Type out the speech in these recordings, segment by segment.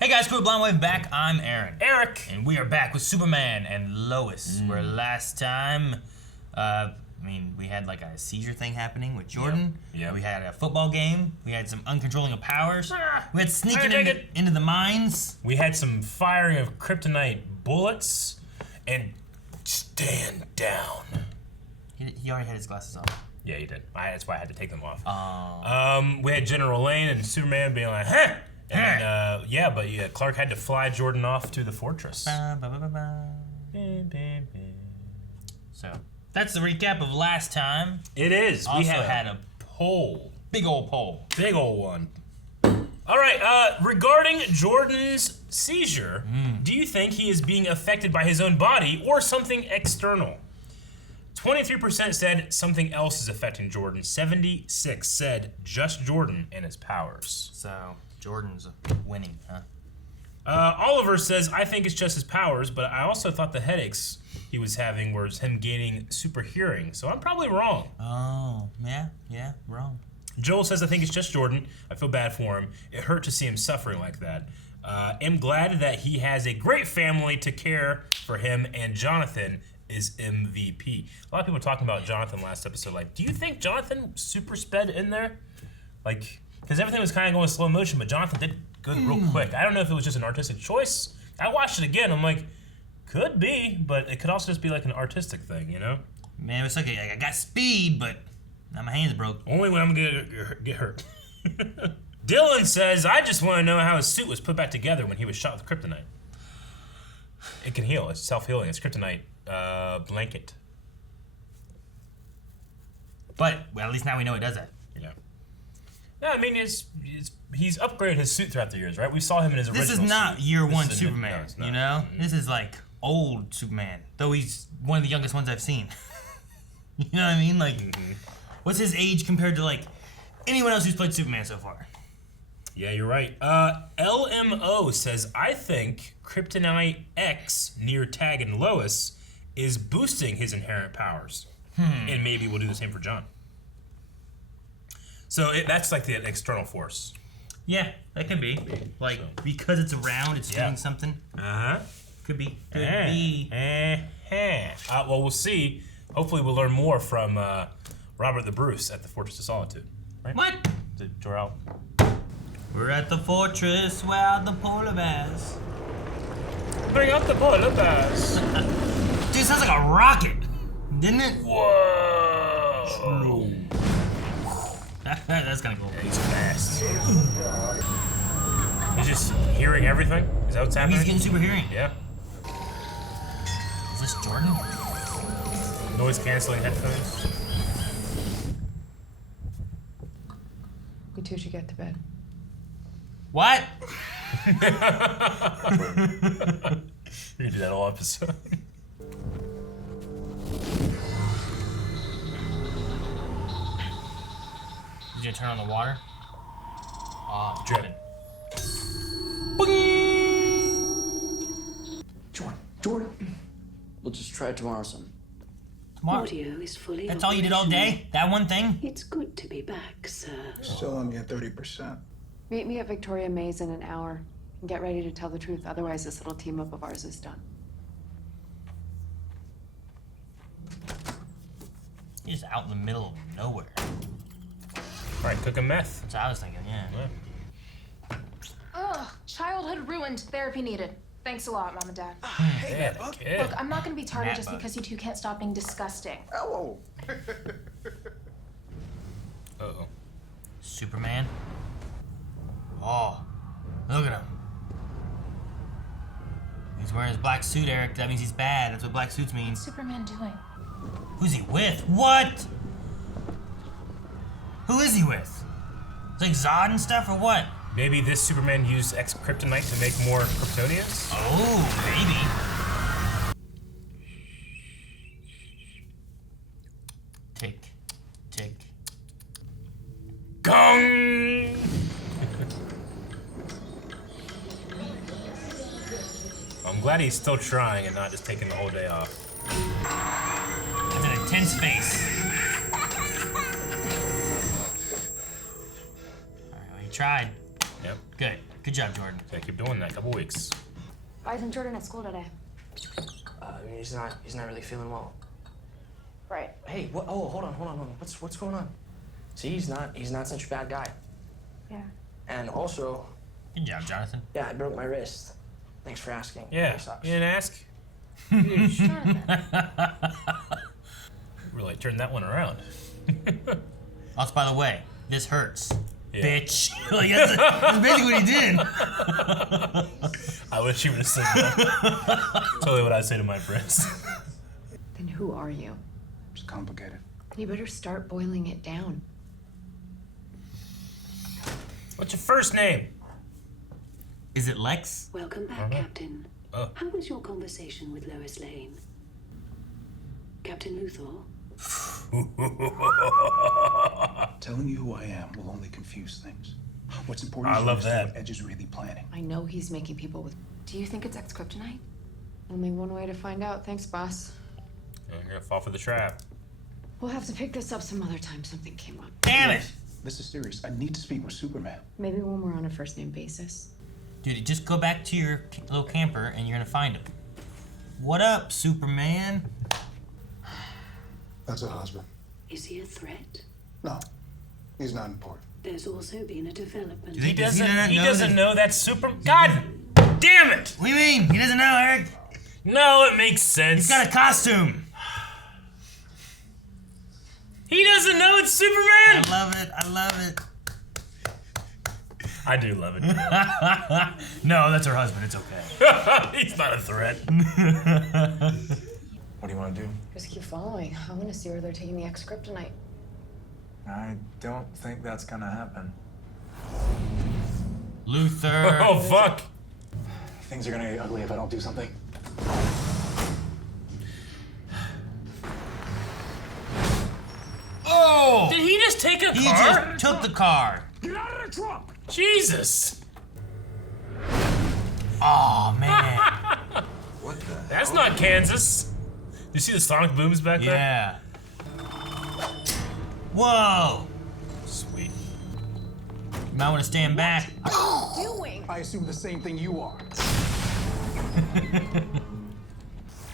Hey guys, Crew Blind Wave back. I'm Aaron. Eric. And we are back with Superman and Lois. Where last time, we had like a seizure thing happening with Jordan. Yeah. We had a football game. We had some uncontrolling of powers. We had sneaking Take into the mines. We had some firing of kryptonite bullets and stand down. He already had his glasses on. Yeah, he did. That's why I had to take them off. Oh. We had General Lane and Superman being like, huh? And but Clark had to fly Jordan off to the fortress. So that's the recap of last time. It is. Also we had a poll. big old poll. Big old one. All right, regarding Jordan's seizure, do you think he is being affected by his own body or something external? 23% said something else is affecting Jordan. 76 said just Jordan and his powers. So Jordan's winning, huh? Oliver says, I think it's just his powers, but I also thought the headaches he was having was him gaining super hearing, so I'm probably wrong. Oh, yeah, wrong. Joel says, I think it's just Jordan. I feel bad for him. It hurt to see him suffering like that. I'm glad that he has a great family to care for him, and Jonathan is MVP. A lot of people were talking about Jonathan last episode. Like, do you think Jonathan super sped in there? Like, because everything was kind of going slow motion, but Jonathan did go real quick. I don't know if it was just an artistic choice. I watched it again. I'm like, could be, but it could also just be like an artistic thing, you know? Man, it's like I got speed, but now my hands broke. Only when I'm gonna get hurt. Dylan says, I just want to know how his suit was put back together when he was shot with kryptonite. It can heal. It's self-healing. It's kryptonite blanket. But well, at least now we know it does that. Yeah. No, I mean, he's upgraded his suit throughout the years, right? We saw him in his original This is not suit. year This one is Superman, no, it's not. you know? This is like old Superman, though he's one of the youngest ones I've seen. You know what I mean? Like, what's his age compared to like anyone else who's played Superman so far? Yeah, you're right. LMO says, I think Kryptonite X near Tag and Lois is boosting his inherent powers. And maybe we'll do the same for John. So that's like the external force. Yeah, that could be. Like, because it's around, it's doing something. Uh-huh. Could be. Could be. Well, we'll see. Hopefully we'll learn more from Robert the Bruce at the Fortress of Solitude. Right? What? The Jor-El. We're at the fortress where are the polar bears. Bring up the polar bears. Dude, it sounds like a rocket, didn't it? Whoa. That's kind of cool. Yeah, he's fast. He's just hearing everything? Is that what's happening? He's getting super hearing. Yeah. Is this Jordan? Noise canceling headphones. We two should get to bed. What? You're gonna do that all episode. Did you turn on the water? Oh, Jordan. Jordan. We'll just try tomorrow, son. Tomorrow? Audio is fully That's all you did all day? That one thing? It's good to be back, sir. Still only at 30%. Meet me at Victoria Mays in an hour. And get ready to tell the truth, otherwise this little team up of ours is done. He's just out in the middle of nowhere. Right, cooking meth. That's what I was thinking, yeah. Ugh, childhood ruined, therapy needed. Thanks a lot, Mom and Dad. Yeah, the kid. Look, I'm not gonna be tardy Nap just bug. because you two can't stop being disgusting. Hello. Uh-oh. Superman? Oh, look at him. He's wearing his black suit, Eric. That means he's bad. That's what black suits mean. What's Superman doing? Who's he with? What? Who is he with? It's like Zod and stuff or what? Maybe this Superman used kryptonite to make more Kryptonians? Oh, maybe. Tick, tick. Gong! I'm glad he's still trying and not just taking the whole day off. That's an intense face. All right, well, he tried. Yep. Good. Good job, Jordan. Gotta keep doing that. Couple weeks. Why isn't Jordan at school today? He's not really feeling well. Right. Hey, what? Oh, hold on. What's going on? See, he's not such a bad guy. Yeah. And also, Good job, Jonathan. yeah, I broke my wrist. Thanks for asking. Yeah. It sucks. You didn't ask? Jonathan. Really turned that one around. Also, by the way, this hurts. Yeah. Bitch. Like, that's basically what he did. I wish you would have said that. Totally what I'd say to my friends. Then who are you? It's complicated. You better start boiling it down. What's your first name? Is it Lex? Welcome back, Captain. Oh. How was your conversation with Lois Lane? Captain Luthor? Telling you who I am will only confuse things. What's important I is love to understand that. what Edge is really planning. I know he's making people with... Do you think it's ex-kryptonite? Only one way to find out. Thanks, boss. You're gonna fall for the trap. We'll have to pick this up some other time. Something came up. Damn it! This is serious. I need to speak with Superman. Maybe when we're on a first-name basis. Dude, just go back to your little camper and you're gonna find him. What up, Superman? That's a husband. Is he a threat? No, he's not important. There's also been a development. Do you think- Does he not He know doesn't that- know that's Super. God damn it! What do you mean? He doesn't know, Eric. No, it makes sense. He's got a costume. He doesn't know it's Superman. I love it. I love it. I do love it. No, that's her husband. It's okay. He's not a threat. What do you want to do? Just keep following. I want to see where they're taking the ex-kryptonite. I don't think that's gonna happen. Luthor. Oh fuck! Things are gonna get ugly if I don't do something. Oh! Did he just take a He car? just took the car. Jesus! Oh man. What the? That's not Kansas. You see the sonic booms back there? Yeah. Whoa. Sweet. You might want to stand back. Doing? I assume the same thing you are.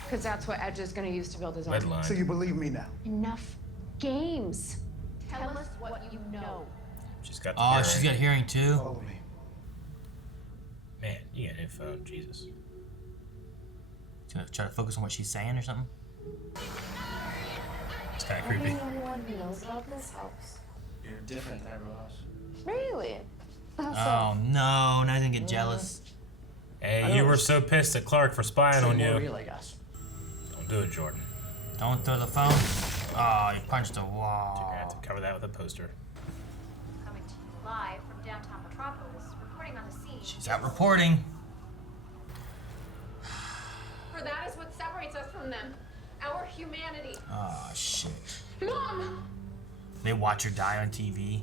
Because that's what Edge is going to use to build his Red army. line. So you believe me now? Enough games. Tell us what you know. She's got the Oh, hearing. she's got hearing too. Follow me. Man, you got info. Jesus. She's gonna try to focus on what she's saying or something. It's kind of creepy. Everyone who knows about this house. You're different than everyone else. Really? Oh no, now he's gonna get jealous. Hey, you were so pissed at Clark for spying on More you. real, I guess. Don't do it, Jordan. Don't throw the phone. Oh, you punched the You're gonna wall. have to cover that with a poster. Coming to you live from downtown Metropolis, reporting on the scene. She's out reporting. For that is what separates us from them. Our humanity. Oh shit. Mom! They watch her die on TV.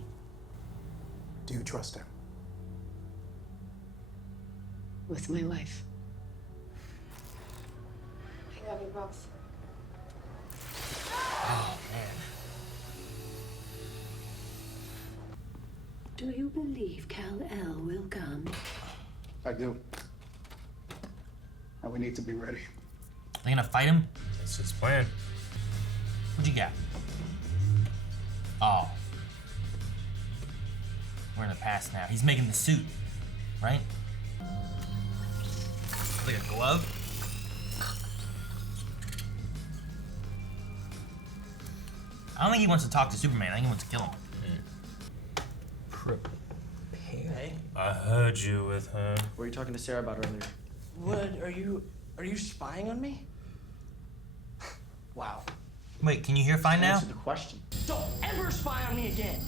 Do you trust him? With my life. I love you both. Oh man. Do you believe Kal-El will come? I do. And we need to be ready. They gonna fight him? That's his plan. What you got? Oh. We're in the past now. He's making the suit, right? Like a glove? I don't think he wants to talk to Superman. I think he wants to kill him. Hey, I heard you with her. what were you talking to Sarah about earlier? What, are you spying on me? Wow. Wait, can you hear fine now? Answer the question. Don't ever spy on me again!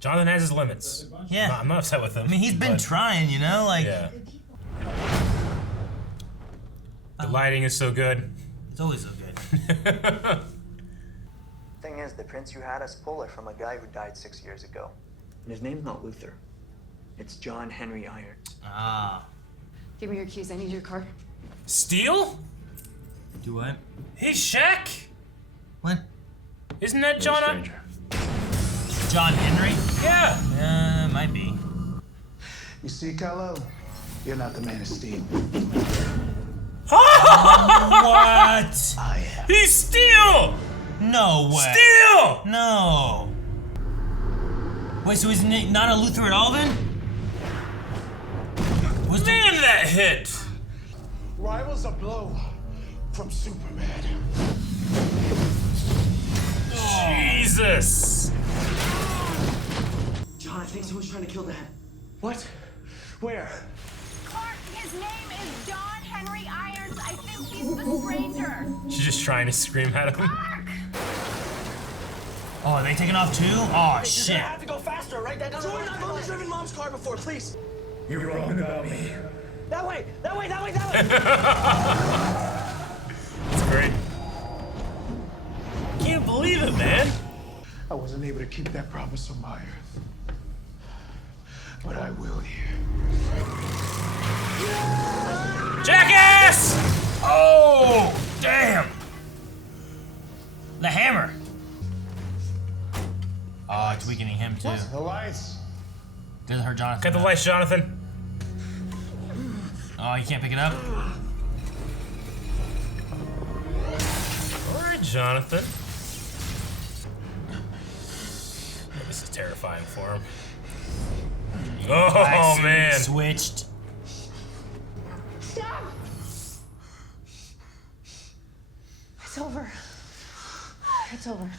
Jonathan has his limits. Yeah. I'm not upset with him. I mean, he's been but- trying, you know? Like, Yeah. The lighting is so good. it's always so good. Thing is, the prince you had us pull are from a guy who died 6 years ago. And his name's not Luthor. It's John Henry Irons. Ah. Give me your keys. I need your car. Steel? Do what? He's Shaq? What? Isn't that You're a John? stranger. John Henry? Yeah. Might be. You see, Kal-El? You're not the man of steel. What? I am. He's Steel! No way. Steel! No. Wait, so he's not a Luthor at all then? Was Damn that hit! Rivals a blow from Superman. Jesus! John, I think someone's trying to kill Dad. What? Where? Clark, his name is John Henry Irons. I think he's the stranger. She's just trying to scream at him. Clark! Oh, are they taking off too? Oh, You're shit. gonna have to go faster, right? Jordan, I've only driven Mom's car before, please. You're wrong about me. That way, that way, that way, that way. It's great. Can't believe it, man. I wasn't able to keep that promise on my earth. But I will here. Jackass! Oh, damn. The hammer. Oh, it's weakening him too. The lights. Doesn't hurt Jonathan. Got the though. lights, Jonathan. Oh, you can't pick it up? Alright, Jonathan. This is terrifying for him. Oh, Black man. suit Switched. Stop! It's over. It's over.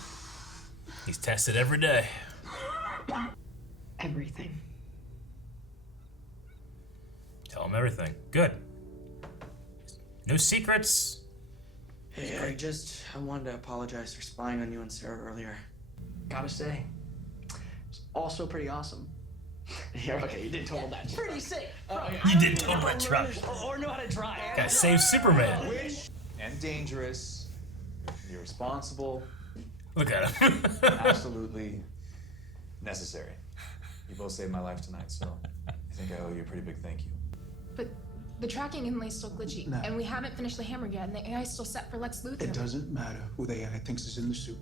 He's tested every day. Everything. Tell him everything. Good. No secrets. Hey, I wanted to apologize for spying on you and Sarah earlier. Gotta say, it's also pretty awesome. Yeah, okay, you did total that. Pretty sick. You did total that truck. Or know how to drive. Gotta save Superman. And dangerous. Irresponsible. Look at him. Absolutely necessary. You both saved my life tonight, so I think I owe you a pretty big thank you. But the tracking inlay's still glitchy, No. and we haven't finished the hammer yet, and the AI's still set for Lex Luthor. It doesn't matter who the AI thinks is in the suit.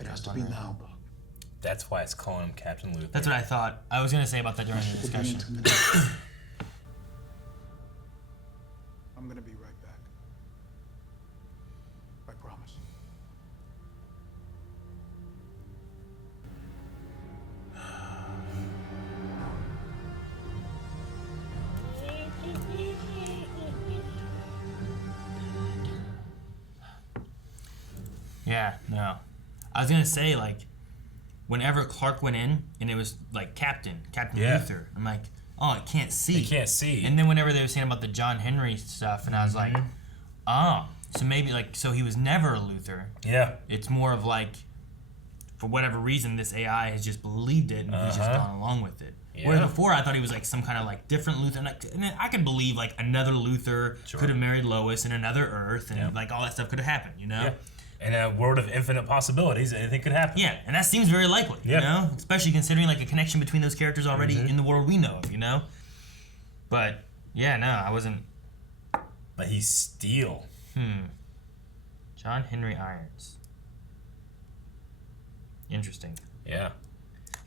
It has to be now. That's why it's calling him Captain Luthor. That's what I thought. I was gonna say about that during the discussion. I'm gonna be right back. I promise. Yeah, no. I was gonna say, like, whenever Clark went in and it was like Captain Yeah. Luthor, I'm like, oh, it can't see. He can't see. And then whenever they were saying about the John Henry stuff, and I was like, oh, so maybe like, so he was never a Luthor. Yeah. It's more of like, for whatever reason, this AI has just believed it and he's just gone along with it. Yeah. Whereas before, I thought he was like some kind of like different Luthor. And I could believe like another Luthor could have married Lois in another Earth, and like all that stuff could have happened, you know? Yeah. In a world of infinite possibilities, anything could happen. Yeah, and that seems very likely, you know? Especially considering like a connection between those characters already in the world we know of, you know? But, yeah, no, I wasn't... But he's Steel. John Henry Irons. Interesting. Yeah.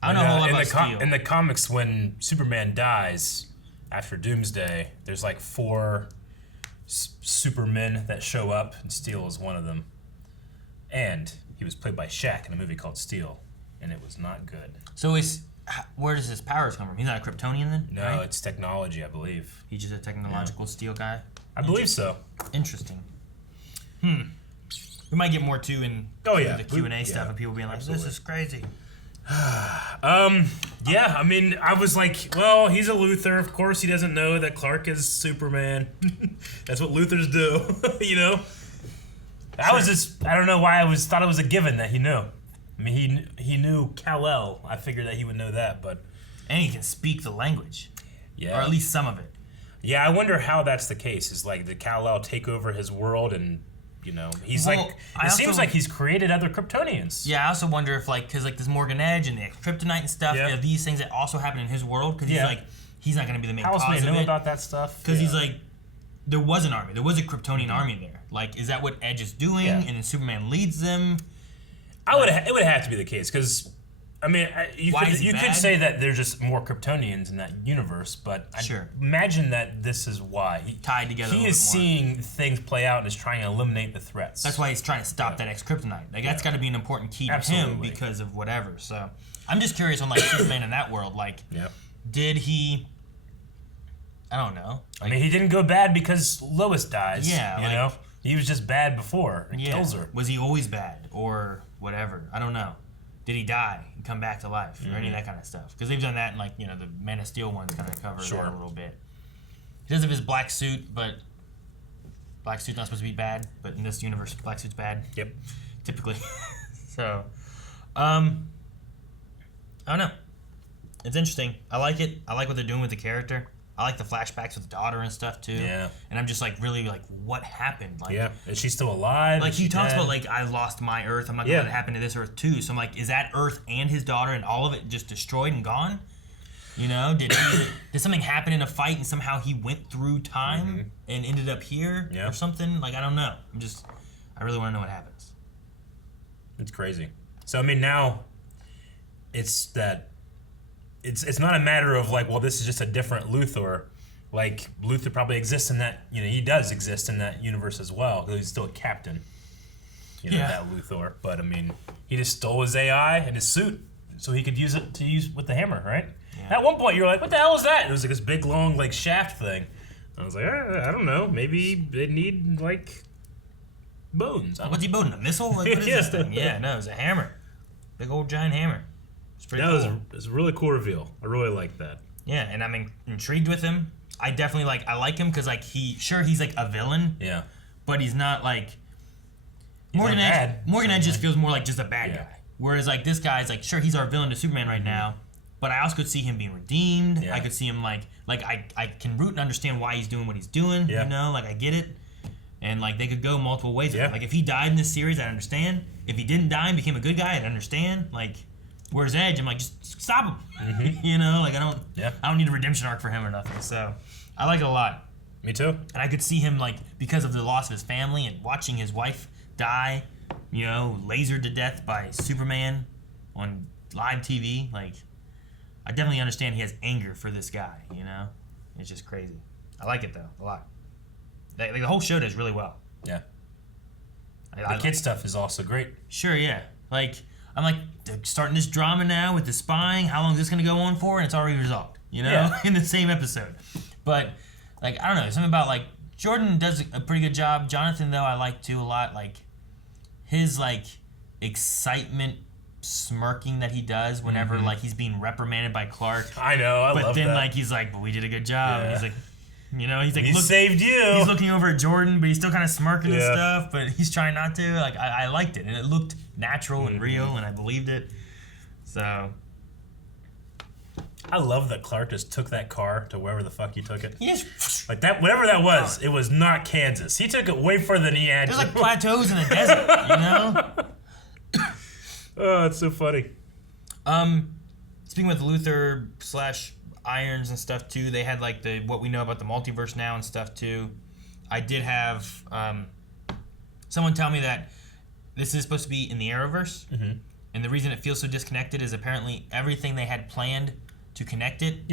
I don't know a whole lot in about the Steel. in the comics, when Superman dies after Doomsday, there's like 4 Supermen that show up, and Steel is one of them. And he was played by Shaq in a movie called Steel, and it was not good. So where does his powers come from? He's not a Kryptonian then? No, right? it's technology, I believe. He's just a technological steel guy? I believe so. Interesting. We might get more too in the Q&A stuff, and people being like, this is crazy. Yeah, I mean, I was like, well, he's a Luthor. Of course he doesn't know that Clark is Superman. That's what Luthors do, you know? I was just, I don't know why I thought it was a given that he knew. I mean, he knew Kal-El. I figured that he would know that, but... And he can speak the language. Yeah. Or at least some of it. Yeah, I wonder how that's the case. Is like, did Kal-El take over his world and, you know, he's it seems like he's created other Kryptonians. Yeah, I also wonder if, like, because, like, this Morgan Edge and the Kryptonite and stuff, you know, these things that also happen in his world, because he's like, he's not going to be the main cause of it. How else know about that stuff? Because he's like, there was an army. There was a Kryptonian army there. Like, is that what Edge is doing? Yeah. And then Superman leads them? It would have to be the case because, I mean, you could say that there's just more Kryptonians in that universe, but I imagine that this is why tied together. He is seeing things play out and is trying to eliminate the threats. That's why he's trying to stop that ex-kryptonite. Like that's got to be an important key to him because of whatever. So I'm just curious on like Superman in that world. Like, did he? I don't know. Like, I mean, he didn't go bad because Lois dies. Yeah, you know, he was just bad before. It kills her. Was he always bad or whatever? I don't know. Did he die and come back to life or any of that kind of stuff? Because they've done that in like the Man of Steel ones kind of cover that a little bit. He does have his black suit, but black suit's not supposed to be bad. But in this universe, black suit's bad. Yep. Typically. So, I don't know. It's interesting. I like it. I like what they're doing with the character. I like the flashbacks with the daughter and stuff too. Yeah. And I'm just like really like, what happened? Like, is she still alive? Like he talks about like I lost my Earth. I'm not gonna let it happen to this Earth too. So I'm like, is that Earth and his daughter and all of it just destroyed and gone? You know, did something happen in a fight and somehow he went through time and ended up here or something? Like I don't know. I really want to know what happens. It's crazy. So I mean now, it's not a matter of like, well, this is just a different Luthor. Like Luthor probably exists in that, he does exist in that universe as well because he's still a captain. That Luthor. But I mean, he just stole his AI and his suit so he could use it to use with the hammer, right? Yeah. At one point, you were like, "What the hell is that?" It was like this big, long, like shaft thing. I was like, I don't know. Maybe they need like bones. What's he building? A missile? Like, what is this thing? Yeah, no, it was a hammer. Big old giant hammer. It's pretty cool. It was a really cool reveal. I really liked that. Yeah, and I'm intrigued with him. I definitely I like him because like he's like a villain. Yeah. But he's not like Morgan Edge just feels more like just a bad guy. Whereas like this guy's like he's our villain to Superman right now, but I also could see him being redeemed. Yeah. I could see him like I can root and understand why he's doing what he's doing. Yeah. Like I get it. And like they could go multiple ways. Yeah. Like if he died in this series, I'd understand. If he didn't die and became a good guy, I'd understand. Like whereas Edge, I'm like, just stop him. Like I don't need a redemption arc for him or nothing. So I like it a lot. Me too. And I could see him like because of the loss of his family and watching his wife die, lasered to death by Superman on live TV. Like I definitely understand he has anger for this guy. It's just crazy. I like it though a lot. Like the whole show does really well. Yeah. The kid stuff is also great. Sure, yeah. Like I'm like starting this drama now with the spying. How long is this gonna go on for? And it's already resolved. In the same episode. But like I don't know, something about like Jordan does a pretty good job. Jonathan though I like too a lot. Like his like excitement smirking that he does whenever like he's being reprimanded by Clark. I know, I love that. But then like he's like, but we did a good job. And he's like, he's like, he saved you. He's looking over at Jordan, but he's still kind of smirking and stuff. But he's trying not to. Like I liked it, and it looked natural and real, and I believed it. So I love that Clark just took that car to wherever the fuck he took it. Yes. Like that, whatever that was, it was not Kansas. He took it way further than he had. There's like plateaus in the desert, Oh, it's so funny. Speaking with Luthor / Irons and stuff too, they had like what we know about the multiverse now and stuff too. I did have someone tell me that this is supposed to be in the Arrowverse, and the reason it feels so disconnected is apparently everything they had planned to connect it,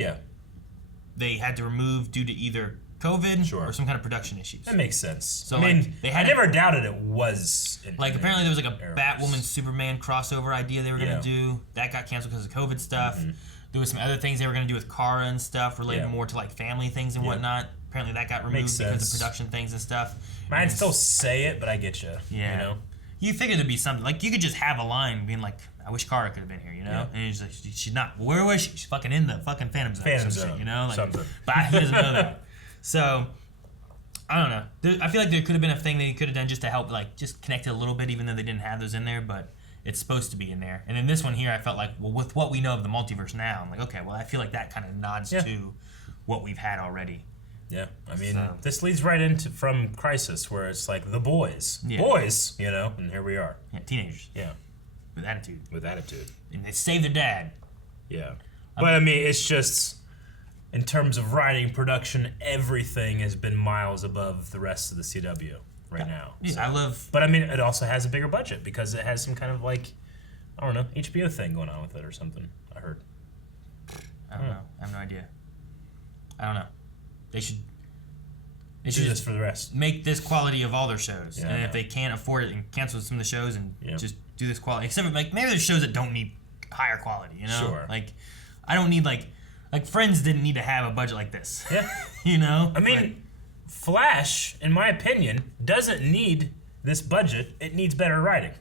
they had to remove due to either COVID or some kind of production issues. That makes sense. So I mean, I never doubted it was. Apparently there was like a Batwoman Superman crossover idea they were gonna do that got canceled because of COVID stuff. There was some other things they were gonna do with Kara and stuff related more to like family things and whatnot. Apparently that got removed because of production things and stuff. I'd still say it, but I get you. Yeah. You figured there'd be something like you could just have a line being like, "I wish Kara could have been here," And he's like, "She's not. Where was she? She's fucking in the fucking Phantom Zone." Phantom Zone, shit, Like, something. But he doesn't know that. So I don't know. I feel like there could have been a thing they could have done just to help, like, just connect it a little bit, even though they didn't have those in there. But it's supposed to be in there. And then this one here, I felt like, well, with what we know of the multiverse now, I'm like, okay, well, I feel like that kind of nods to what we've had already. Yeah, I mean, this leads right into from Crisis, where it's like the boys, and here we are. Yeah, teenagers. Yeah, with attitude. And they save their dad. Yeah, but I mean, it's just in terms of writing, production, everything has been miles above the rest of the CW right now. Yeah, so. I love. But I mean, it also has a bigger budget because it has some kind of like I don't know, HBO thing going on with it or something. I heard. I don't know. I have no idea. I don't know. They should do this for the rest. Make this quality of all their shows. Yeah, and if they can't afford it, and cancel some of the shows and Yep. just do this quality. Except for like maybe there's shows that don't need higher quality, you know? Sure. Like I don't need like Friends didn't need to have a budget like this. Yeah. You know? I mean, Flash, in my opinion, doesn't need this budget. It needs better writing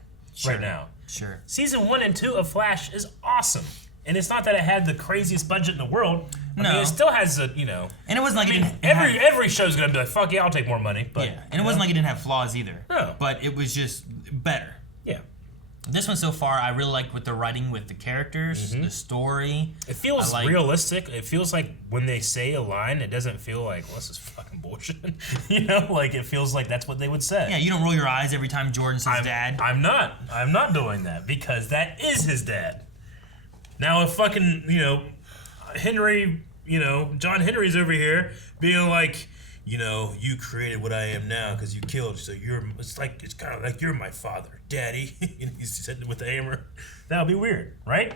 right now. Sure. Season 1 and 2 of Flash is awesome. And it's not that it had the craziest budget in the world. I mean, it still has a, you know... And it wasn't like every show's gonna be like, fuck yeah, I'll take more money. But, yeah, and it wasn't like it didn't have flaws either. No. But it was just better. Yeah. This one so far, I really like with the writing, with the characters, the story. It feels realistic. It feels like when they say a line, it doesn't feel like, well, this is fucking bullshit. You know, like it feels like that's what they would say. Yeah, you don't roll your eyes every time Jordan says dad. I'm not doing that because that is his dad. Now if fucking, you know, Henry, you know, John Henry's over here being like, you know, you created what I am now because you killed, so it's kind of like you're my father, daddy. And he's sitting with the hammer. That would be weird, right?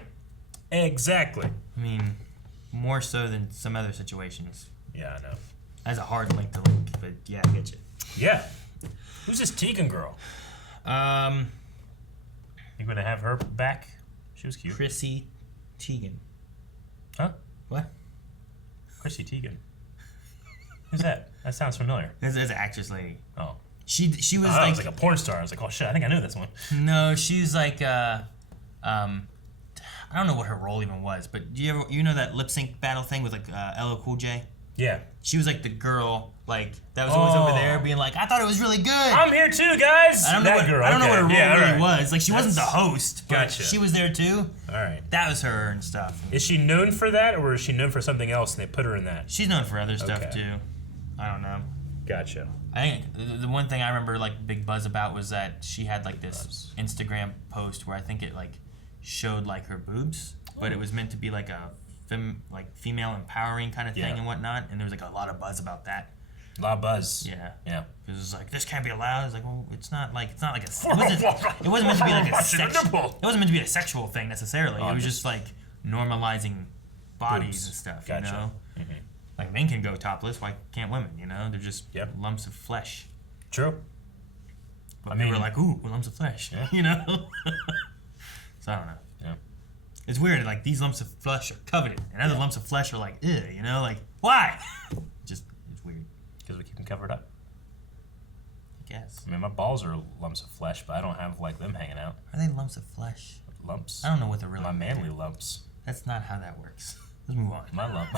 Exactly. I mean, more so than some other situations. Yeah, I know. That's a hard link to link, but yeah, I get you. Yeah. Who's this Tegan girl? You gonna have her back? She was cute. Chrissy Teigen. Huh? What? Chrissy Teigen. Who's that? That sounds familiar. That's an actress lady. Oh. She was I like... was like a porn star. I was like, oh shit, I think I knew this one. No, she's like, I don't know what her role even was, but you know that lip sync battle thing with like LL Cool J? Yeah. She was like the girl, like, that was always over there being like, I thought it was really good. I'm here too, guys. I don't know what her role really was. Like, she wasn't the host, but Gotcha. she was there too. All right. That was her and stuff. Is she known for that, or is she known for something else and they put her in that? She's known for other stuff too. I don't know. Gotcha. I think the one thing I remember like big buzz about was that she had like this Instagram post where I think it like showed like her boobs, but it was meant to be like a female empowering kind of thing and whatnot, and there was like a lot of buzz about that. A lot of buzz. Yeah. Yeah. Because it's like, this can't be allowed. It's like, well, it's not like a it wasn't meant to be like it wasn't meant to be a sexual thing necessarily. It was just like normalizing bodies and stuff. Gotcha. You know. Mm-hmm. Like, men can go topless. Why can't women? You know, they're just lumps of flesh. True. But we were like, ooh, lumps of flesh. Yeah. You know. So I don't know. Yeah. It's weird. Like, these lumps of flesh are coveted, and other lumps of flesh are like, ew. You know, like, why? It's weird. Because we keep them covered up. I guess. I mean, my balls are lumps of flesh, but I don't have like them hanging out. Are they lumps of flesh? Lumps. I don't know what they're really. My manly lumps. That's not how that works. Let's move on. My lump.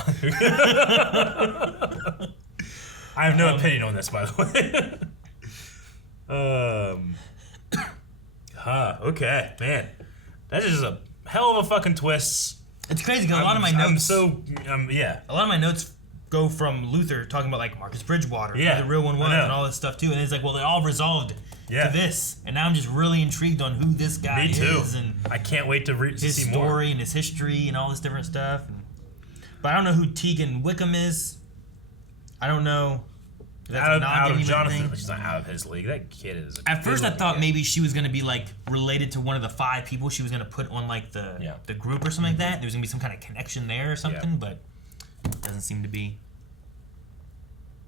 I have no opinion on this, by the way. Okay, man. That's just a hell of a fucking twist. It's crazy because a lot of my notes. A lot of my notes go from Luthor talking about like Marcus Bridgewater, who the real one was, and all this stuff too. And it's like, well, they all resolved to this, and now I'm just really intrigued on who this guy is, and I can't wait to his see story more. and his history and all this different stuff. But I don't know who Tegan Wickham is. I don't know. Out of Jonathan, she's not out of his league. That kid is. At first, I thought maybe she was gonna be like related to one of the 5 people she was gonna put on like the group or something like that. There was gonna be some kind of connection there or something, but it doesn't seem to be.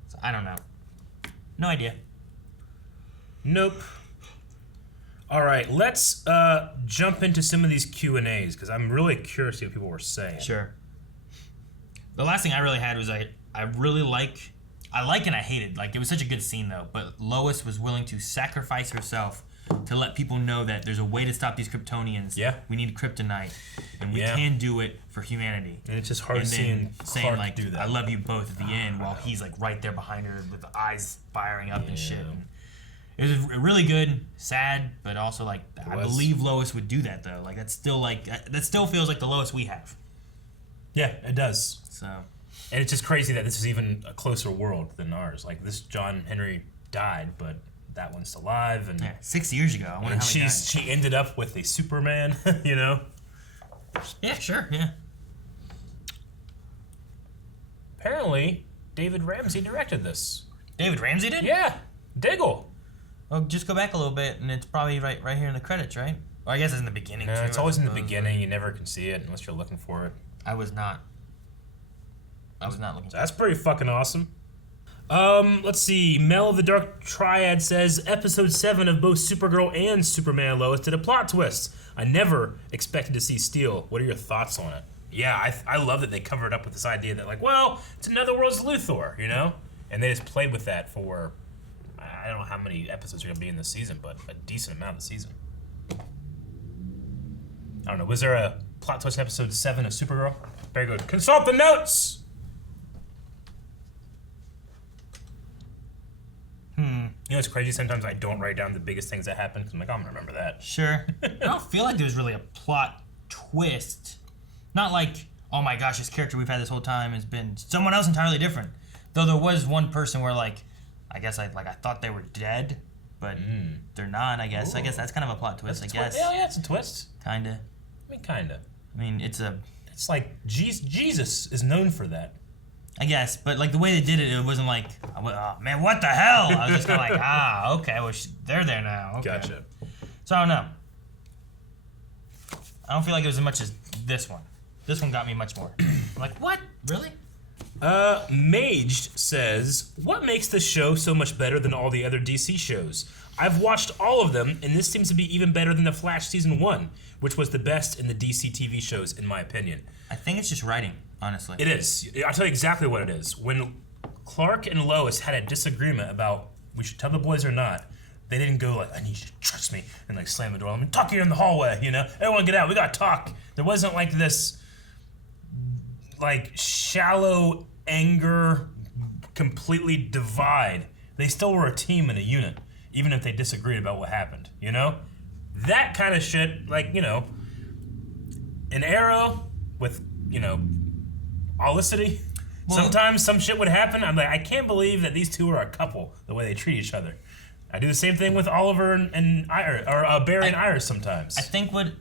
So I don't know. No idea. Nope. All right, let's jump into some of these Q&As because I'm really curious to see what people were saying. Sure. The last thing I really had was I really like and I hated. Like, it was such a good scene though, but Lois was willing to sacrifice herself to let people know that there's a way to stop these Kryptonians. Yeah. We need kryptonite, and we can do it for humanity. And it's just hard seeing saying Clark like, do that. I love you both at the end, while he's like right there behind her with the eyes firing up and shit. And it was really good, sad, but also like I believe Lois would do that though. Like that still feels like the Lois we have. Yeah, it does. So. And it's just crazy that this is even a closer world than ours. Like, this John Henry died, but that one's still alive. And 6 years ago. I wonder how he died. She ended up with a Superman, you know? Yeah, sure, yeah. Apparently, David Ramsey directed this. David Ramsey did? Yeah, Diggle. Well, just go back a little bit, and it's probably right here in the credits, right? Well, I guess it's in the beginning. No, too, it's I always in the suppose, beginning. You never can see it unless you're looking for it. I was not looking. So that's pretty fucking awesome. Let's see. Mel of the Dark Triad says episode 7 of both Supergirl and Superman Lois did a plot twist. I never expected to see Steel. What are your thoughts on it? Yeah, I love that they covered up with this idea that, like, well, it's another world's Luthor, you know? And they just played with that for, I don't know how many episodes are going to be in this season, but a decent amount of the season. I don't know. Was there a plot twist in episode 7 of Supergirl? Very good. Consult the notes! You know, it's crazy. Sometimes I don't write down the biggest things that happen because I'm like, I'm going to remember that. Sure. I don't feel like there was really a plot twist. Not like, oh my gosh, this character we've had this whole time has been someone else entirely different. Though there was one person where, like, I guess I thought they were dead, but they're not, I guess. Ooh. I guess that's kind of a plot twist, I guess. Yeah, it's a twist. Kinda. I mean, kinda. I mean, it's like Jesus is known for that. I guess, but like the way they did it, it wasn't like, oh, man, what the hell? I was just kind of like, okay, well, they're there now. Okay. Gotcha. So I don't know. I don't feel like it was as much as this one. This one got me much more. I'm like, what? Really? Maged says, what makes this show so much better than all the other DC shows? I've watched all of them, and this seems to be even better than The Flash Season 1, which was the best in the DC TV shows, in my opinion. I think it's just writing, honestly. It is. I'll tell you exactly what it is. When Clark and Lois had a disagreement about we should tell the boys or not, they didn't go like, I need you to trust me, and like slam the door. I'm gonna talk here in the hallway, you know? Everyone get out, we gotta talk. There wasn't like this, like, shallow anger, completely divide. They still were a team and a unit, even if they disagreed about what happened, you know? That kind of shit, like, you know, an Arrow with, you know, Olicity. Well, sometimes some shit would happen. I'm like, I can't believe that these two are a couple, the way they treat each other. I do the same thing with Oliver and Iris, or Barry and Iris sometimes. I think what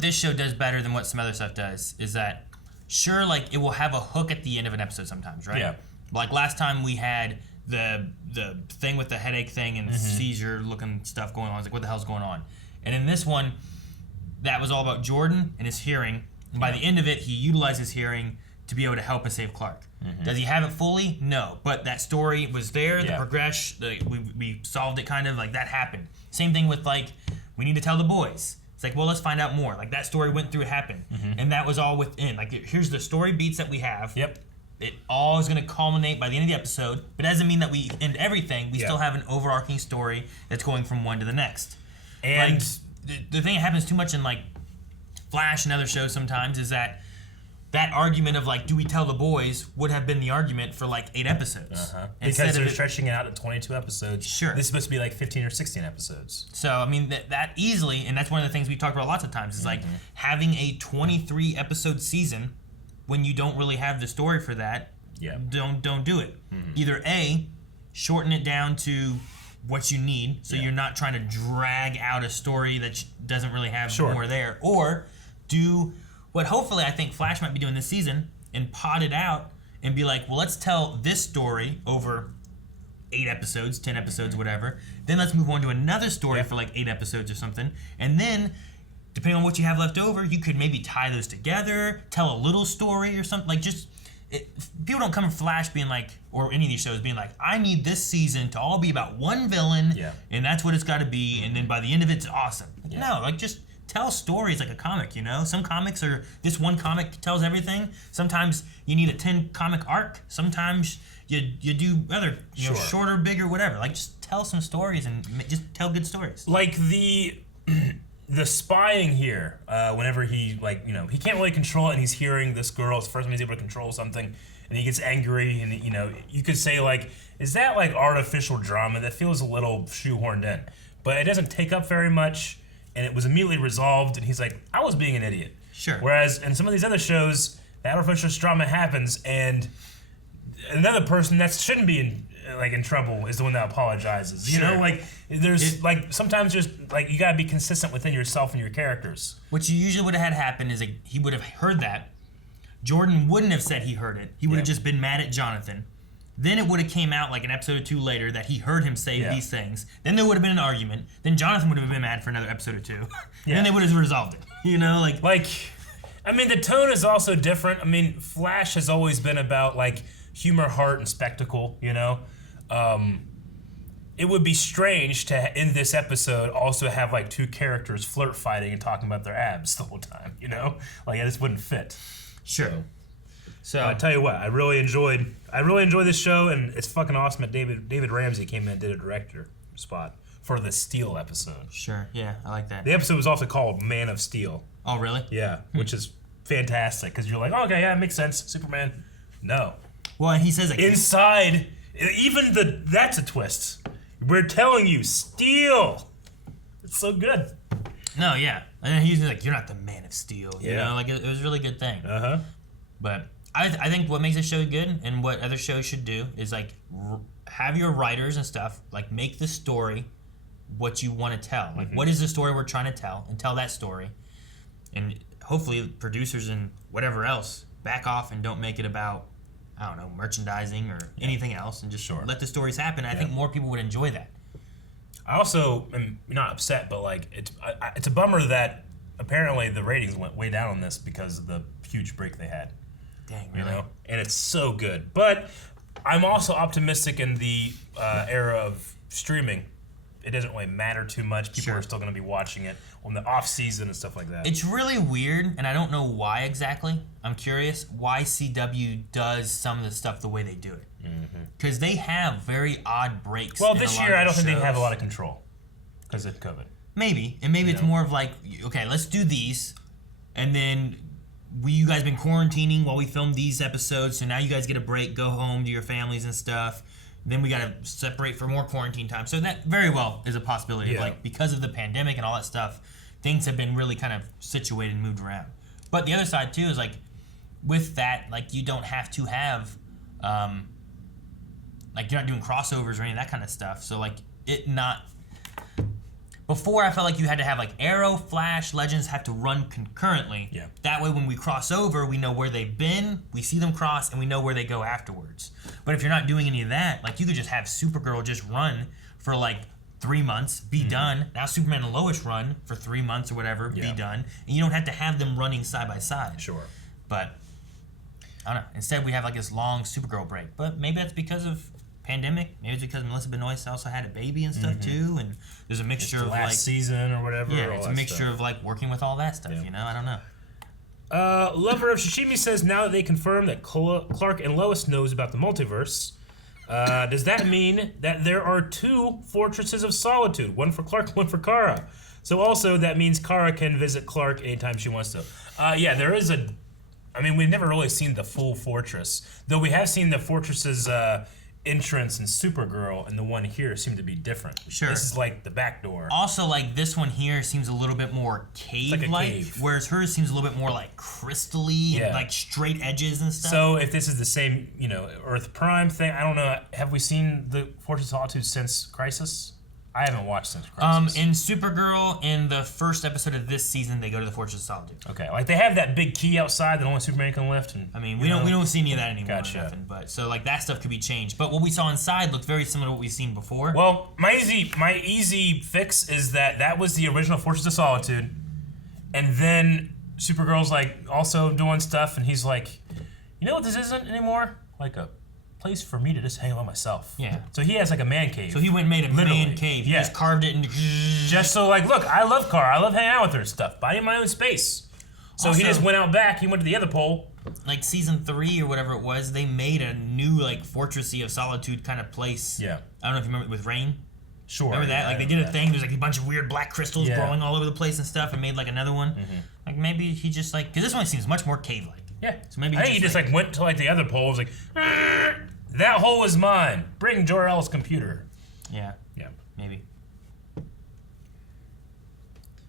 this show does better than what some other stuff does is that, sure, like, it will have a hook at the end of an episode sometimes, right? Yeah. Like last time we had the thing with the headache thing and seizure looking stuff going on. I was like, what the hell's going on? And in this one, that was all about Jordan and his hearing. And by the end of it, he utilized his hearing to be able to help and save Clark. Does he have it fully? No. But that story was there, the progression, we solved it kind of, like that happened. Same thing with like, we need to tell the boys. It's like, well, let's find out more. Like that story went through, it happened. And that was all within. Like, here's the story beats that we have. Yep. It all is going to culminate by the end of the episode, but it doesn't mean that we end everything. We still have an overarching story that's going from one to the next. And like, the thing that happens too much in like Flash and other shows sometimes is that argument of like, do we tell the boys, would have been the argument for like 8 episodes. Because they're stretching it out to 22 episodes. Sure. This is supposed to be like 15 or 16 episodes. So, I mean, that easily, and that's one of the things we've talked about lots of times, is like having a 23 episode season when you don't really have the story for that, don't do it. Either A, shorten it down to what you need, so you're not trying to drag out a story that doesn't really have more there, or do what hopefully I think Flash might be doing this season and pot it out and be like, well, let's tell this story over 8 episodes, 10 episodes, whatever. Then let's move on to another story for like 8 episodes or something. And then, depending on what you have left over, you could maybe tie those together, tell a little story or something. Like, just, people don't come from Flash being like, or any of these shows being like, I need this season to all be about one villain, and that's what it's got to be, and then by the end of it, it's awesome. No, like, just tell stories like a comic, you know? Some comics are, this one comic tells everything. Sometimes you need a 10 comic arc. Sometimes you do other, you know, shorter, bigger, whatever. Like, just tell some stories and just tell good stories. Like the spying here, whenever he, like, you know, he can't really control it and he's hearing this girl, it's the first time he's able to control something, and he gets angry, and, you know, you could say, like, is that, like, artificial drama? That feels a little shoehorned in. But it doesn't take up very much, and it was immediately resolved, and he's like, I was being an idiot. Sure. Whereas in some of these other shows, that artificial drama happens, and another person that shouldn't be in trouble is the one that apologizes. You know, like, there's like, sometimes just like, you gotta be consistent within yourself and your characters. What you usually would have had happen is like, he would have heard that. Jordan wouldn't have said he heard it. He would have just been mad at Jonathan. Then it would have came out like an episode or two later that he heard him say these things. Then there would have been an argument. Then Jonathan would have been mad for another episode or two. And then they would have resolved it. You know, like, I mean, the tone is also different. I mean, Flash has always been about like humor, heart, and spectacle. You know, it would be strange to in this episode also have like two characters flirt fighting and talking about their abs the whole time. You know, like it just wouldn't fit. Sure. So I tell you what, I really enjoyed this show, and it's fucking awesome that David Ramsey came in and did a director spot for the Steel episode. Sure, yeah, I like that. The episode was also called Man of Steel. Oh, really? Yeah, which is fantastic because you're like, okay, yeah, it makes sense. Superman, no. Well, and he says like, inside, that's a twist. We're telling you, Steel. It's so good. No, yeah, and he's like, you're not the Man of Steel. You know, like it was a really good thing. But I think what makes this show good and what other shows should do is like have your writers and stuff like make the story what you want to tell. Like what is the story we're trying to tell and tell that story. And hopefully producers and whatever else back off and don't make it about, I don't know, merchandising or anything else and just let the stories happen. I think more people would enjoy that. I also am not upset, but like it's a bummer that apparently the ratings went way down on this because of the huge break they had. Dang, really? You know, and it's so good. But I'm also optimistic in the era of streaming. It doesn't really matter too much. People are still going to be watching it on the off season and stuff like that. It's really weird, and I don't know why exactly. I'm curious why CW does some of the stuff the way they do it. Because they have very odd breaks. Well, this year I don't think they have a lot of control because of COVID. Maybe, and maybe it's more of like, okay, let's do these, and then you guys been quarantining while we filmed these episodes, so now you guys get a break, go home to your families and stuff. Then we got to separate for more quarantine time. So that very well is a possibility. Like because of the pandemic and all that stuff, things have been really kind of situated and moved around. But the other side too is like with that, like you don't have to have, like you're not doing crossovers or any of that kind of stuff. So like it not. Before, I felt like you had to have like Arrow, Flash, Legends have to run concurrently. Yeah. That way, when we cross over, we know where they've been, we see them cross, and we know where they go afterwards. But if you're not doing any of that, like you could just have Supergirl just run for like 3 months, be done. Now Superman and Lois run for 3 months or whatever, be done. And you don't have to have them running side by side. Sure. But, I don't know. Instead, we have like this long Supergirl break. But maybe that's because of pandemic. Maybe it's because Melissa Benoist also had a baby and stuff too, and there's a mixture of last like season or whatever. Yeah, it's a mixture of like working with all that stuff. You know, I don't know. Lover of Shishimi says now that they confirm that Clark and Lois knows about the multiverse, does that mean that there are 2 fortresses of solitude, one for Clark, one for Kara? So also that means Kara can visit Clark anytime she wants to. Yeah, there is a. I mean, we've never really seen the full fortress, though we have seen the fortresses. Entrance in Supergirl and the one here seem to be different. Sure. This is like the back door. Also, like this one here seems a little bit more cave-like, like a cave. Whereas hers seems a little bit more like crystally and like straight edges and stuff. So if this is the same, you know, Earth Prime thing, I don't know. Have we seen the Fortress of Solitude since Crisis? I haven't watched since Crisis. In Supergirl, in the first episode of this season, they go to the Fortress of Solitude. Okay, like they have that big key outside that only Superman can lift. And I mean, we don't see any of that anymore. Gotcha. Or nothing, but so like that stuff could be changed. But what we saw inside looked very similar to what we've seen before. Well, my easy fix is that was the original Fortress of Solitude, and then Supergirl's like also doing stuff, and he's like, you know what this isn't anymore? Like a place for me to just hang out by myself. Yeah. So he has like a man cave. So he went and made a man cave. He just carved it into. Just so like, look, I love Kara. I love hanging out with her and stuff. But I need my own space. So Also, he just went out back. He went to the other pole. Like season 3 or whatever it was, they made a new like Fortressy of Solitude kind of place. Yeah. I don't know if you remember with Rain. Sure. Remember that? Yeah, like they did a thing. There's like a bunch of weird black crystals growing all over the place and stuff, and made like another one. Like maybe he just like because this one seems much more cave-like. Yeah. So maybe I think he just like went to like the other pole. Was like, that hole is mine. Bring Jor-El's computer. Yeah. Yeah. Maybe.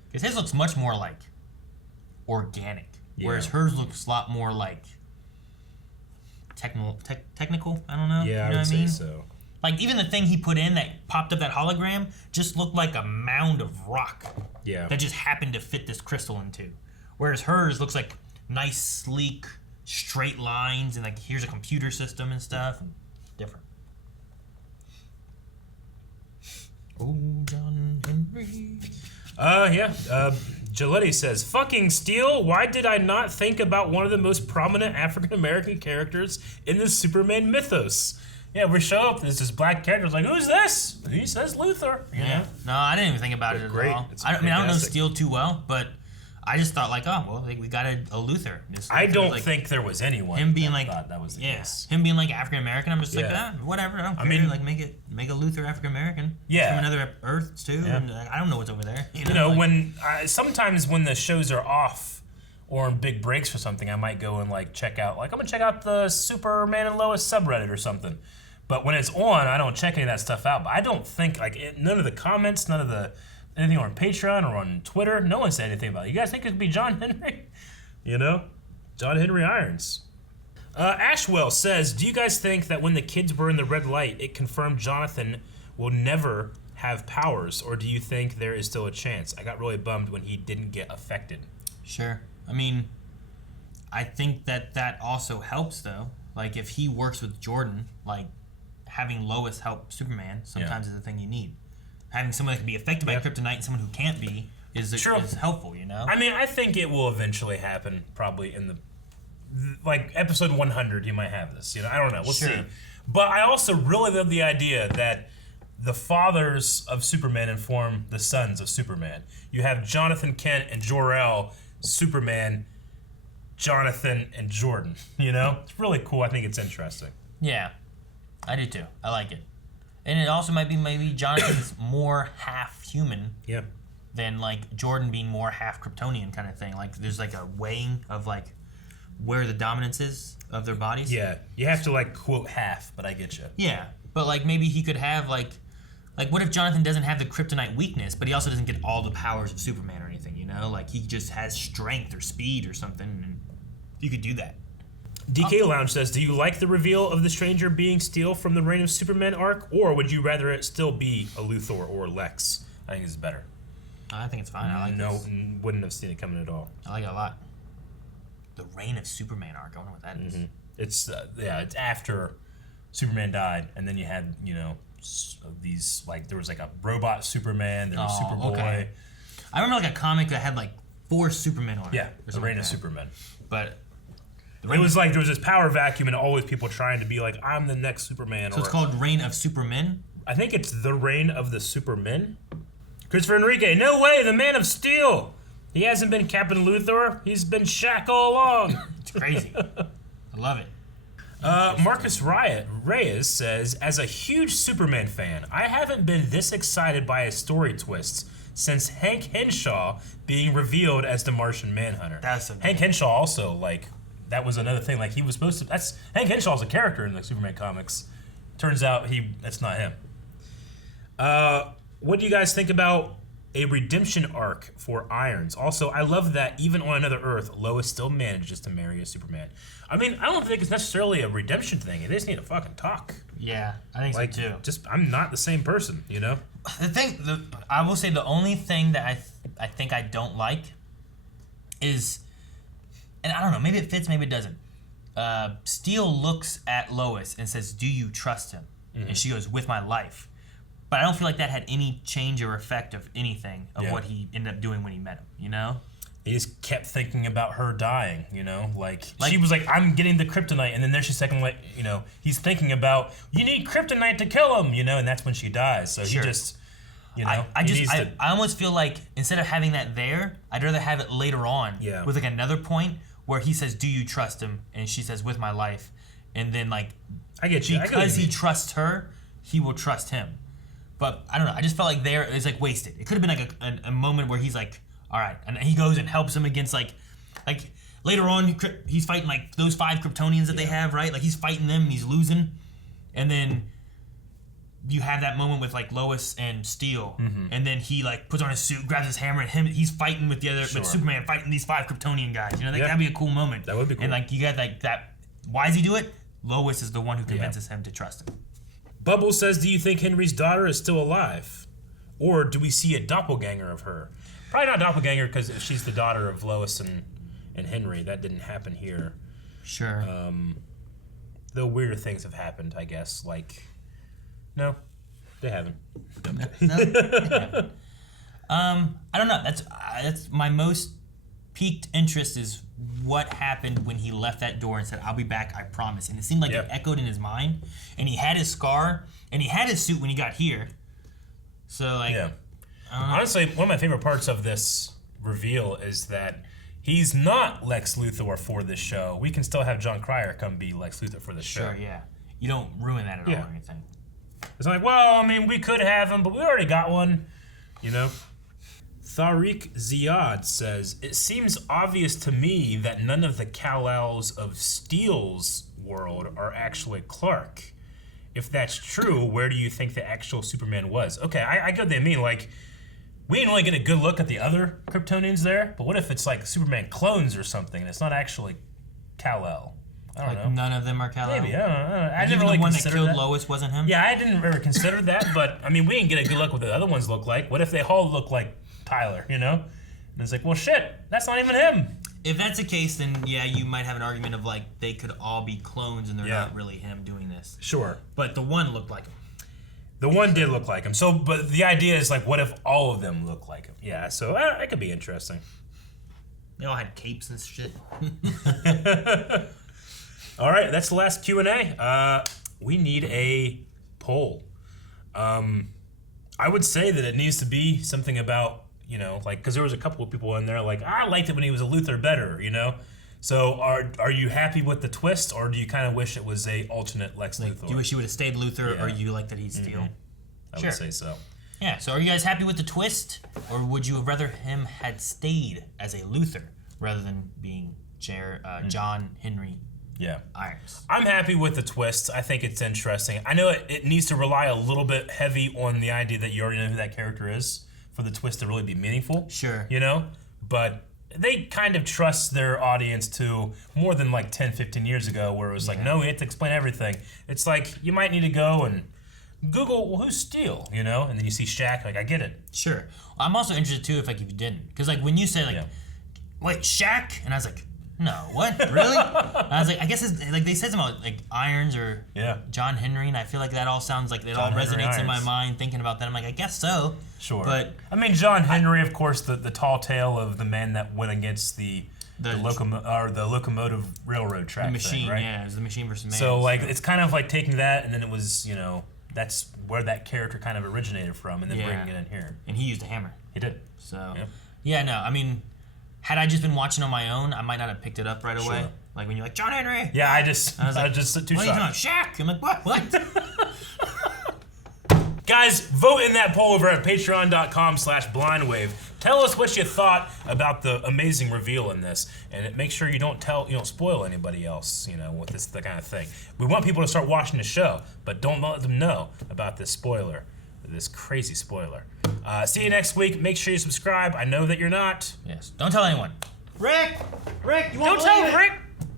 Because his looks much more like organic, whereas hers looks a lot more like technical. I don't know. Yeah, you know I would what I mean? say so. Like even the thing he put in that popped up that hologram just looked like a mound of rock. Yeah. That just happened to fit this crystal into. Whereas hers looks like nice, sleek, straight lines, and like here's a computer system and stuff. different. Oh, John Henry. Giletti says, fucking Steel, why did I not think about one of the most prominent African-American characters in the Superman mythos? Yeah, we show up, there's this black character, it's like, who's this? He says Luthor. You know? No, I didn't even think about it at all. I don't know Steel too well, but I just thought like, oh, well, we got a Luthor. I don't think there was anyone him being like, thought that was the case. Him being like African American, I'm just like, whatever. I mean, like make a Luthor African American. Yeah, from another Earth too. Yeah. And, I don't know what's over there. You know when sometimes when the shows are off or in big breaks or something, I might go and like check out. Like I'm gonna check out the Superman and Lois subreddit or something. But when it's on, I don't check any of that stuff out. But I don't think none of the comments, none of the anything on Patreon or on Twitter, no one said anything about it. You guys think it could be John Henry? You know? John Henry Irons. Ashwell says, do you guys think that when the kids were in the red light, it confirmed Jonathan will never have powers? Or do you think there is still a chance? I got really bummed when he didn't get affected. Sure. I mean, I think that also helps, though. Like, if he works with Jordan, like, having Lois help Superman sometimes is the thing you need. Having someone that can be affected by kryptonite and someone who can't be is helpful, you know? I mean, I think it will eventually happen, probably in the, like, episode 100, you might have this, you know? I don't know, we'll see. But I also really love the idea that the fathers of Superman inform the sons of Superman. You have Jonathan Kent and Jor-El, Superman, Jonathan, and Jordan, you know? It's really cool, I think it's interesting. Yeah, I do too, I like it. And it also might be maybe Jonathan's more half human than like Jordan being more half Kryptonian kind of thing. Like there's like a weighing of like where the dominance is of their bodies. Yeah, you have to like quote half, but I get you. Yeah, but like maybe he could have like what if Jonathan doesn't have the kryptonite weakness, but he also doesn't get all the powers of Superman or anything, you know? Like he just has strength or speed or something, and you could do that. DK Lounge says, do you like the reveal of the Stranger being Steel from the Reign of Superman arc, or would you rather it still be a Luthor or Lex? I think it's better. I think it's fine. I like this. Wouldn't have seen it coming at all. I like it a lot. The Reign of Superman arc. I wonder what that is. It's it's after Superman died, and then you had these like there was like a robot Superman, there was Superboy. Okay. I remember like a comic that had like 4 Supermen on it. Yeah, the Reign of Superman. But it was like there was this power vacuum and always people trying to be like, I'm the next Superman. So it's called Reign of Supermen? I think it's the Reign of the Supermen. Christopher Enrique, no way, the Man of Steel. He hasn't been Captain Luthor. He's been Shaq all along. It's crazy. I love it. Marcus Reyes says, as a huge Superman fan, I haven't been this excited by a story twist since Hank Henshaw being revealed as the Martian Manhunter. Hank Henshaw also, like, that was another thing. Like, he was supposed to... Hank Henshaw's a character in the Superman comics. Turns out that's not him. What do you guys think about a redemption arc for Irons? Also, I love that even on another Earth, Lois still manages to marry a Superman. I mean, I don't think it's necessarily a redemption thing. They just need to fucking talk. Yeah, I think so too. I'm not the same person, you know? I will say the only thing that I think I don't like is... And I don't know, maybe it fits, maybe it doesn't. Steel looks at Lois and says, do you trust him? Mm-hmm. And she goes, with my life. But I don't feel like that had any change or effect of anything of what he ended up doing when he met him, you know? He just kept thinking about her dying, you know? Like she was like, I'm getting the kryptonite, and then there's a second, like, you know, he's thinking about, you need kryptonite to kill him, you know? And that's when she dies. So he just, you know, I almost feel like instead of having that there, I'd rather have it later on with like another point where he says, do you trust him? And she says, with my life. And then like, I get you. Because he trusts her, he will trust him. But I don't know, I just felt like there, it's like wasted. It could have been like a moment where he's like, all right, and he goes and helps him against like later on, he's fighting like those 5 Kryptonians that they have, right? Like he's fighting them and he's losing. And then you have that moment with like Lois and Steel, and then he like puts on his suit, grabs his hammer, and he's fighting with with Superman, fighting these 5 Kryptonian guys. You know, that'd be a cool moment. That would be cool. And like you got like that. Why does he do it? Lois is the one who convinces him to trust him. Bubbles says, do you think Henry's daughter is still alive, or do we see a doppelganger of her? Probably not doppelganger because if she's the daughter of Lois and Henry, that didn't happen here. Sure. though weirder things have happened, I guess. Like, no, they haven't. No, they haven't. I don't know. That's my most piqued interest is what happened when he left that door and said, "I'll be back, I promise." And it seemed like it echoed in his mind. And he had his scar, and he had his suit when he got here. So like, honestly, one of my favorite parts of this reveal is that he's not Lex Luthor for this show. We can still have John Cryer come be Lex Luthor for this show. Sure, yeah. You don't ruin that at all or anything. It's like, well, I mean, we could have him, but we already got one, you know? Tariq Ziad says, "It seems obvious to me that none of the Kal-Els of Steel's world are actually Clark. If that's true, where do you think the actual Superman was?" Okay, I get what they mean. Like, we didn't really get a good look at the other Kryptonians there, but what if it's like Superman clones or something and it's not actually Kal-El? I don't know. None of them are Kal-El? Maybe, I don't know. I Even never really the one that considered killed that. Lois wasn't him? Yeah, I didn't ever consider that, but I mean, we didn't get a good look what the other ones look like. What if they all look like Tyler, you know? And it's like, well, shit, that's not even him. If that's the case, then yeah, you might have an argument of like they could all be clones and they're not really him doing this. Sure. But the one looked like him. The one did look like him. So, but the idea is like, what if all of them look like him? Yeah, so it could be interesting. They all had capes and shit. All right, that's the last Q&A. We need a poll. I would say that it needs to be something about, you know, like, because there was a couple of people in there like, I liked it when he was a Luthor better, you know? So are you happy with the twist, or do you kind of wish it was a alternate Lex Luthor? Do you wish he would have stayed Luthor, or you like that he'd steal? I would say so. Yeah, so are you guys happy with the twist, or would you have rather him had stayed as a Luthor rather than being John Henry Irons? I'm happy with the twist. I think it's interesting. I know it needs to rely a little bit heavy on the idea that you already know who that character is for the twist to really be meaningful. Sure. You know? But they kind of trust their audience to more than like 10, 15 years ago where it was like, no, we have to explain everything. It's like, you might need to go and Google, well, who's Steel, you know? And then you see Shaq, like, I get it. Sure. I'm also interested, too, if you didn't. Because, like, when you say, like, wait, Shaq? And I was like, no, what? Really? I was like, I guess it's, like, they said something about, like, Irons or John Henry, and I feel like that all sounds like it all resonates in my mind thinking about that. I'm like, I guess so. Sure. But I mean, John Henry, of course, the tall tale of the man that went against the locomotive railroad track. The machine, thing, right? yeah, it was the machine versus man. So, like, it's kind of like taking that, and then it was, you know, that's where that character kind of originated from, and then bringing it in here. And he used a hammer. He did. So, yeah, no, I mean, had I just been watching on my own, I might not have picked it up right away. Sure. Like when you're like, John Henry. Yeah, I was like, just too what are you shocked. talking about? Shaq. I'm like, what? Guys, vote in that poll over at patreon.com/blindwave. Tell us what you thought about the amazing reveal in this, and make sure you don't spoil anybody else, you know, with the kind of thing. We want people to start watching the show, but don't let them know about this spoiler, this crazy spoiler. See you next week. Make sure you subscribe. I know that you're not. Yes. Don't tell anyone. Rick, you won't believe it. Don't tell Rick.